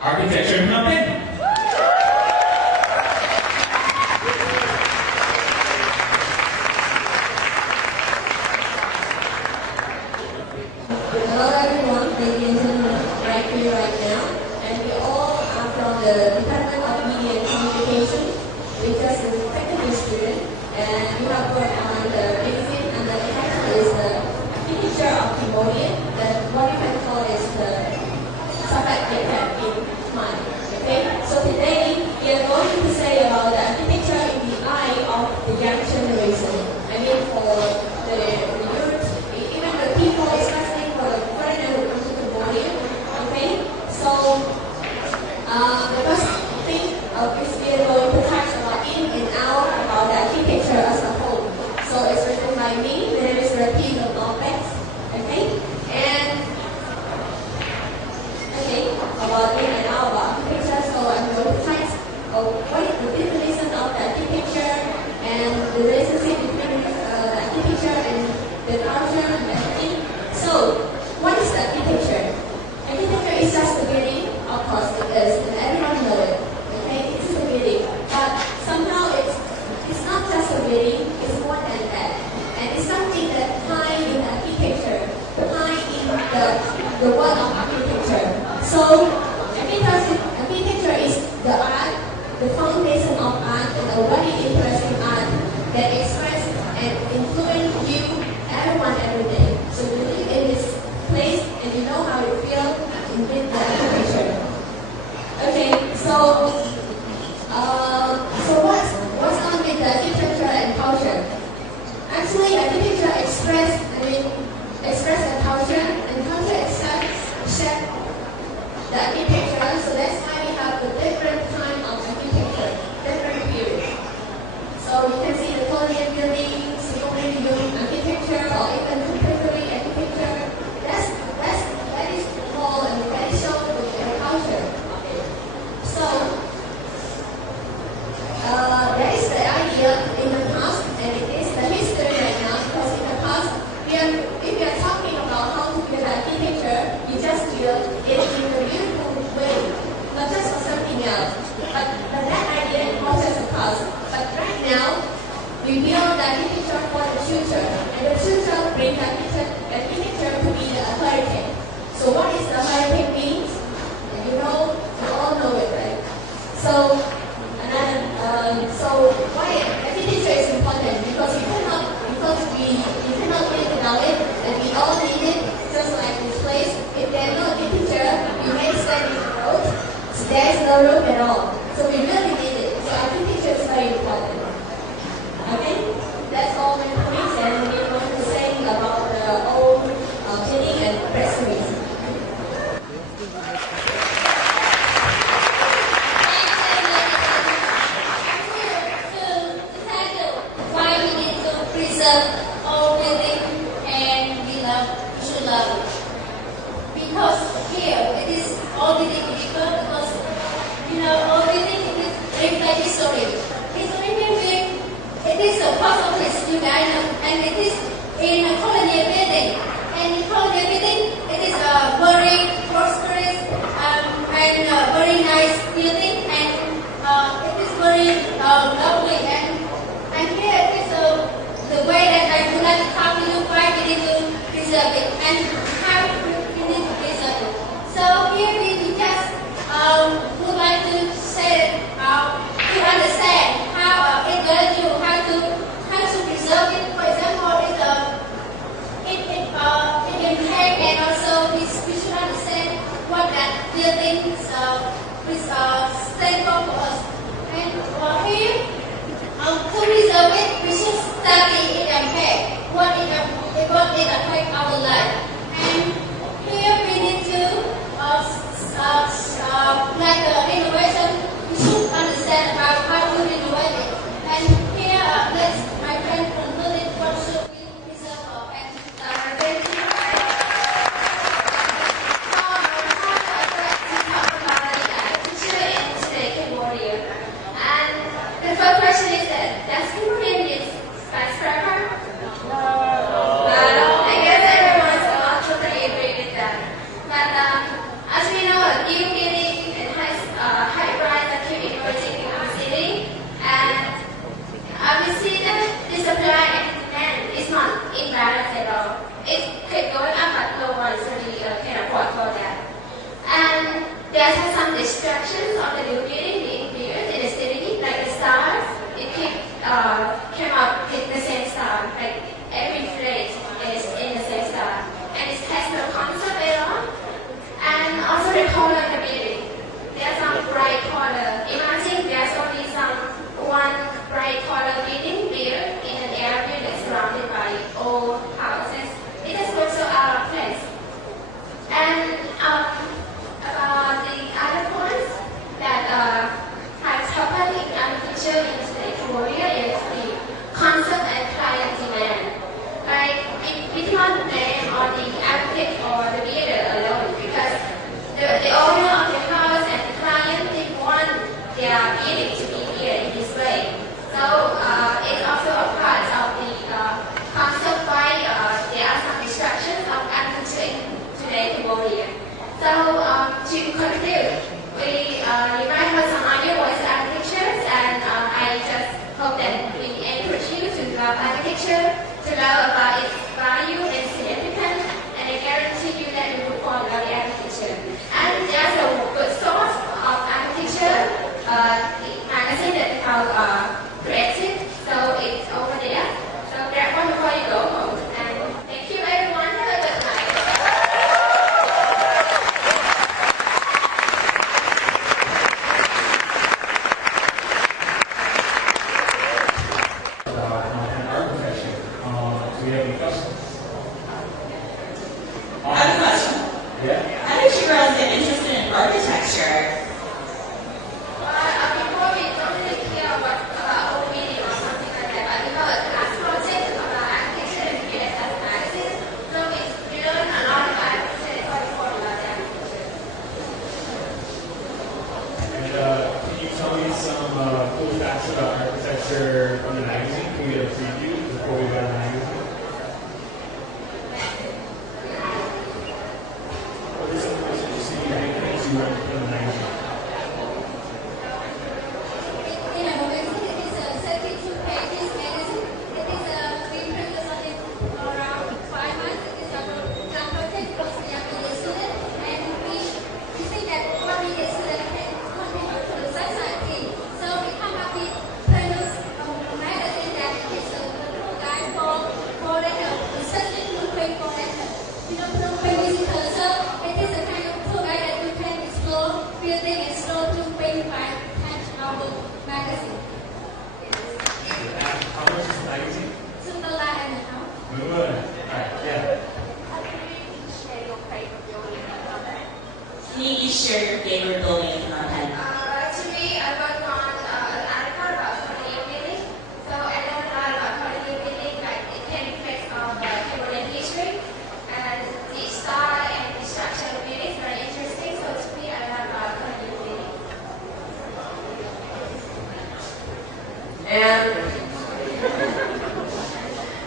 Architecture in Phnom Penh. Hello everyone, ladies and gentlemen, right here, right now. And we all are from the Department of Media and Communication. We just a technical student, and we have worked on the magazine, and the title is the architecture of Cambodia. What you can call is the Sthapatyakam in Khmer. Okay, so today we are going to say about the architecture in the eye of the young generation. I mean, for the youth, even the people, especially for the foreigner who come to Cambodia. Okay, so the first thing is we are going to touch about in and out about the architecture as a whole. So it's written by me. There is a piece of Pecha. Okay, and about in and out about architecture. So I'm going to touch what is the definition of the architecture and the relationship between the architecture and the culture and everything. So, what is the architecture? Architecture is just a building, of course it is, and everyone knows it. Okay, it's just a building, but somehow it's not just a building, it's more than that. And it's something that ties in architecture, ties in the world of architecture. So, architecture is the art, the foundation of art, and a very interesting art that express and influence you, everyone, every day. So you live in this place and you know how you feel with the architecture. Okay, so what's on with the architecture and culture? Actually, architecture express the culture, and culture itself shape the architecture. So that's why we have the different kind of architecture, different periods. So you can see the colonial buildings, colonial architecture, or even contemporary architecture. That is all and that is shown with the culture of it. So that is the idea in the past, and it is the history right now. Because in the past, if we are talking about how to build architecture, you just build it in a beautiful way, not just for something else. But that idea was just a past. But right now, we build the architecture for the future, and the future brings architecture to be the authority. So what is the authority means? And you all know it, right? So why architecture is important? Because we cannot live without it, and we all need it. Just like this place, if there's no architecture, you may stand in the road. So there is no road at all. So we really need it. So architecture is very important. Okay, that's all my points, and we're going to say about the old building and recipes. Old building and we should love it. Because here it is old building because old building is reflect history. History means it is a post office, you guys know, and it is in a colonial building. And in colonial building, it is a very prosperous and very nice building, and it is very lovely. And here it is the way that I would like to talk to you, why we need to preserve it and how we need to preserve it. So here we just would like to say to understand how it tells you how to preserve it. For example, it impact, and also we should understand what that building stand for us. And here to preserve it, we should study it impact, what it affect our life. And here we need to like innovation, we should understand about how to renovate it. And here my friend concluded what should we preserve and thank you. And the first question is that does Cambodia need skyscraper? No. I guess everyone's There's some distractions of the new building being built in the city, like the stars. It came up with the same star, like every place is in the same star, and it has no concept at all. And also the color in the building. There's some bright color. Imagine there's only one bright color building built in an area that's surrounded by old houses. It just looks so out of place. And about the other points that have happened in architecture in Cambodia is the concept and client demand. Like we cannot blame on the architect or the builder alone because the owner of the house and the client they want their building to be built in this way. So it's also a part of the concept why there are some distractions of architecture in today Cambodia. So to conclude, we might have some idea what is architecture, and I just hope that we encourage you to love architecture, to love about its value and significance, and I guarantee you that you will fall in love with architecture. And there's a good source of architecture, the magazine that is called Creative, so it's over there. So grab one before you go home. And thank you everyone. Have a good night. Architecture. Do you have any questions? I have a question. Yeah? How did you girls get interested in architecture? Before we don't really care about old meeting or something like that, but because the last project about architecture and BSS magazine, so we learn a lot about architecture before we fall in love with architecture. And can you tell me some cool facts about architecture from the magazine? Can we get a preview before we go to the magazine? What are some of the most interesting things you learned from the magazine? In a magazine, it is a 32 pages magazine. It is we produce only around 5 months. It is our job project because we are media student, and we think that what media student can contribute to the society. So we come up with produce a magazine that is a guide for foreigner, especially to pay foreigner. Phnom Penh visitor. So it is a kind of tour guide that you can explore building and slow to pay by touch our magazine. How much is the magazine? $2 and a half. Good. Alright, yeah. Can you each share your favorite building in Phnom Penh? To me, I work on an article about colonial building. So I learned a lot about colonial building, like it can reflect on the Cambodian history, and the style and the structure of the building is very interesting. So to me, I learned about colonial building.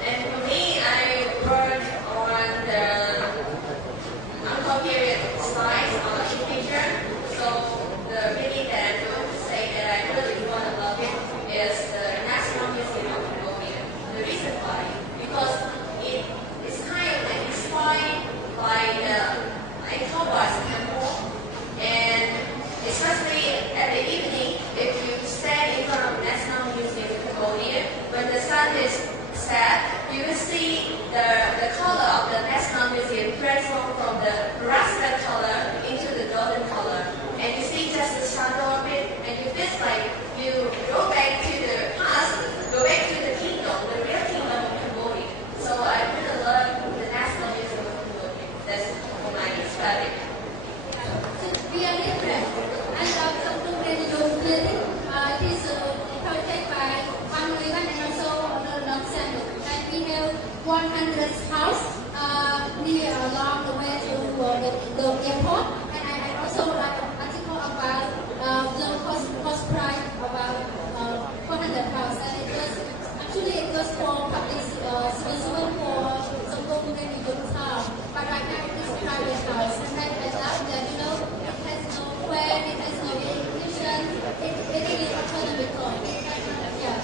And for me, I work on the Angkor period styles of architecture. So the building that I'm going to say that I really want to love it is the National Museum of Cambodia. The reason why, because it is kind of like inspired by the Angkor temple, and especially at the evening, if you stand in front of National Museum of Cambodia, when the sun is set, you will see the color of the National Museum transform from the rusted color into the golden color. And you see just the shadow of it, and you feel like you go back to the past, go back to the kingdom, the real kingdom of Cambodia. So I really love the National Museum of Cambodia. That's for my study. So we are different. I love Phnom Penh building. It is a project by One Women and also Long Sandal. And we have 100 house near along the way to the airport. And I also write an article about low cost price about 400 house. And it was for public citizen for some women in the town. But right now it is private house. And I love that, it has no fan, it has no illusion, it is autonomous. Yeah.